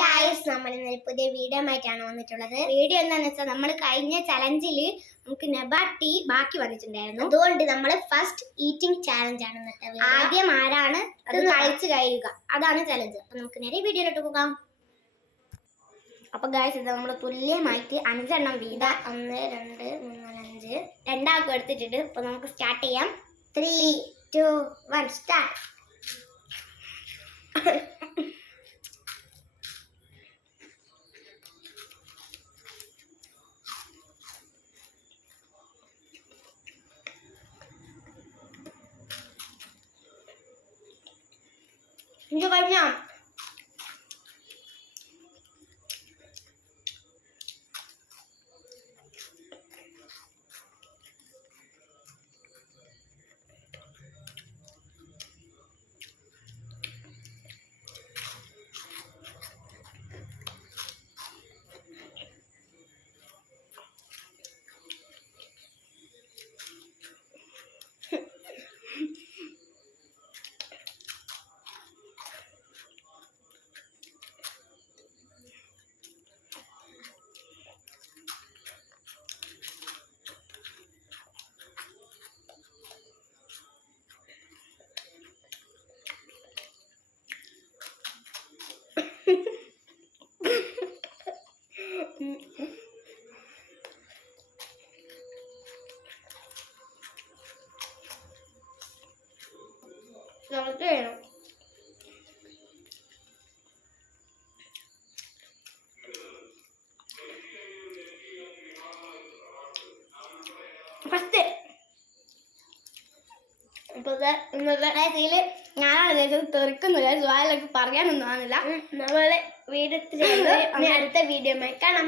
Guys, നമ്മൾ ഇന്നൊരു പുതിയ വീഡിയോ ആയിട്ടാണ് വന്നിട്ടുള്ളത്. വീഡിയോ എന്താണെന്ന് വെച്ചാൽ നമ്മൾ കഴിഞ്ഞ ചലഞ്ചിൽ നമുക്ക് നെബാ ടീ ബാക്കി വന്നിട്ടുണ്ടായിരുന്നു. അതുകൊണ്ട് നമ്മൾ ഫസ്റ്റ് ഈറ്റിംഗ് ചാലഞ്ച് ആണ് ഇന്നത്തെ. ആദ്യം ആരാണ് അത് കഴിച്ചു കഴിയുക, അതാണ് ചലഞ്ച്. അപ്പൊ നമുക്ക് നേരെ വീഡിയോയിലോട്ട് പോകാം. അപ്പൊ ഗൈസ്, ഇത് നമ്മൾ തുല്യമായിട്ട് 5 എണ്ണം വീത 1 2 3 5 രണ്ടാൾക്ക് എടുത്തിട്ടുണ്ട്. അപ്പൊ നമുക്ക് സ്റ്റാർട്ട് ചെയ്യാം. 3 2 1 സ്റ്റാർട്ട്. ഇത് കഴിഞ്ഞ ഫസ്റ്റ് ഇന്നത്തെ ഞാനാണ് വിചാരിച്ചത് തെറിക്കുന്നില്ല, സ്വാലൊക്കെ പറയാനൊന്നും ആകുന്നില്ല. നമ്മളെ വീഡിയോ അടുത്ത വീഡിയോ കാണാം.